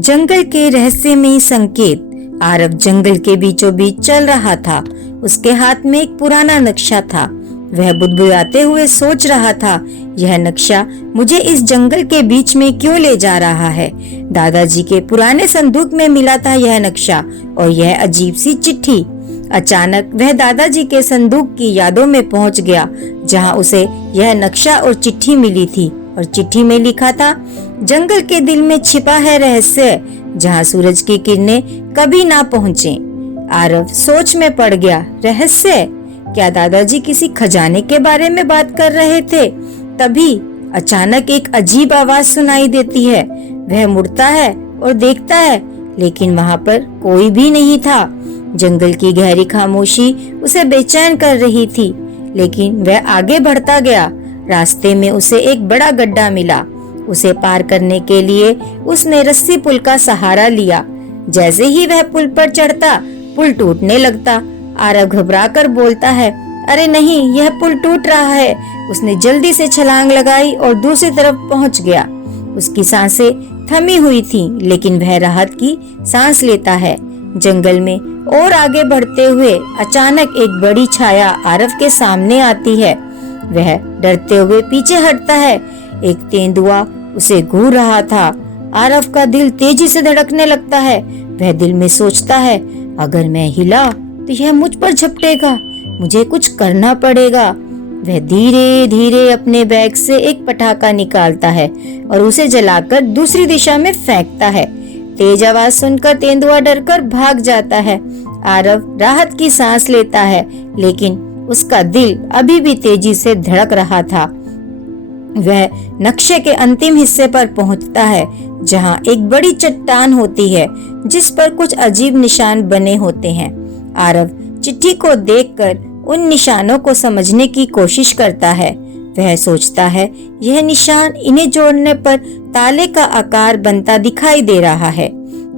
जंगल के रहस्यमयी संकेत। आरव जंगल के बीचों बीच चल रहा था। उसके हाथ में एक पुराना नक्शा था। वह बुदबुदाते हुए सोच रहा था, यह नक्शा मुझे इस जंगल के बीच में क्यों ले जा रहा है। दादाजी के पुराने संदूक में मिला था यह नक्शा और यह अजीब सी चिट्ठी। अचानक वह दादाजी के संदूक की यादों में पहुंच गया, जहां उसे यह नक्शा और चिट्ठी मिली थी। और चिट्ठी में लिखा था, जंगल के दिल में छिपा है रहस्य, जहां सूरज की किरणें कभी ना पहुँचे। आरव सोच में पड़ गया। रहस्य? क्या दादाजी किसी खजाने के बारे में बात कर रहे थे? तभी अचानक एक अजीब आवाज सुनाई देती है। वह मुड़ता है और देखता है, लेकिन वहाँ पर कोई भी नहीं था। जंगल की गहरी खामोशी उसे बेचैन कर रही थी, लेकिन वह आगे बढ़ता गया। रास्ते में उसे एक बड़ा गड्ढा मिला। उसे पार करने के लिए उसने रस्सी पुल का सहारा लिया। जैसे ही वह पुल पर चढ़ता, पुल टूटने लगता। आरव घबराकर बोलता है, अरे नहीं, यह पुल टूट रहा है। उसने जल्दी से छलांग लगाई और दूसरी तरफ पहुंच गया। उसकी सांसें थमी हुई थी, लेकिन वह राहत की सांस लेता है। जंगल में और आगे बढ़ते हुए अचानक एक बड़ी छाया आरव के सामने आती है। वह डरते हुए पीछे हटता है। एक तेंदुआ उसे घूर रहा था। आरव का दिल तेजी से धड़कने लगता है। वह दिल में सोचता है, अगर मैं हिला तो यह मुझ पर झपटेगा, मुझे कुछ करना पड़ेगा। वह धीरे धीरे अपने बैग से एक पटाखा निकालता है और उसे जलाकर दूसरी दिशा में फेंकता है। तेज आवाज सुनकर तेंदुआ डरकर भाग जाता है। आरव राहत की सांस लेता है, लेकिन उसका दिल अभी भी तेजी से धड़क रहा था। वह नक्शे के अंतिम हिस्से पर पहुंचता है, जहां एक बड़ी चट्टान होती है जिस पर कुछ अजीब निशान बने होते हैं। आरव चिट्ठी को देखकर उन निशानों को समझने की कोशिश करता है। वह सोचता है, यह निशान इन्हें जोड़ने पर ताले का आकार बनता दिखाई दे रहा है।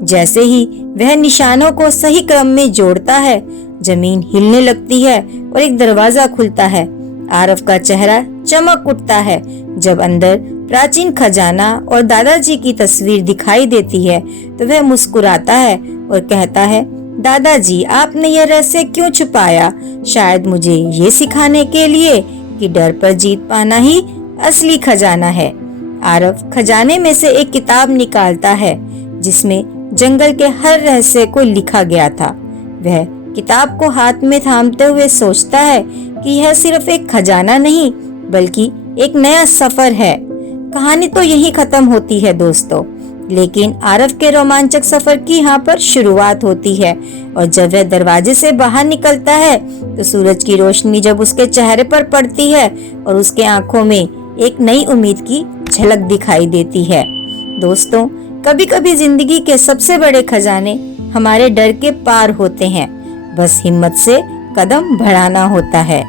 जैसे ही वह निशानों को सही क्रम में जोड़ता है, जमीन हिलने लगती है और एक दरवाजा खुलता है। आरव का चेहरा चमक उठता है जब अंदर प्राचीन खजाना और दादाजी की तस्वीर दिखाई देती है। तो वह मुस्कुराता है और कहता है, दादाजी, आपने यह रहस्य क्यों छुपाया? शायद मुझे ये सिखाने के लिए कि डर पर जीत पाना ही असली खजाना है। आरव खजाने में से एक किताब निकालता है जिसमें जंगल के हर रहस्य को लिखा गया था। वह किताब को हाथ में थामते हुए सोचता है कि यह सिर्फ एक खजाना नहीं, बल्कि एक नया सफर है। कहानी तो यही खत्म होती है दोस्तों, लेकिन आरव के रोमांचक सफर की यहाँ पर शुरुआत होती है। और जब वह दरवाजे से बाहर निकलता है तो सूरज की रोशनी जब उसके चेहरे पर पड़ती है और उसके आंखों में एक नई उम्मीद की झलक दिखाई देती है। दोस्तों, कभी कभी जिंदगी के सबसे बड़े खजाने हमारे डर के पार होते हैं, बस हिम्मत से कदम बढ़ाना होता है।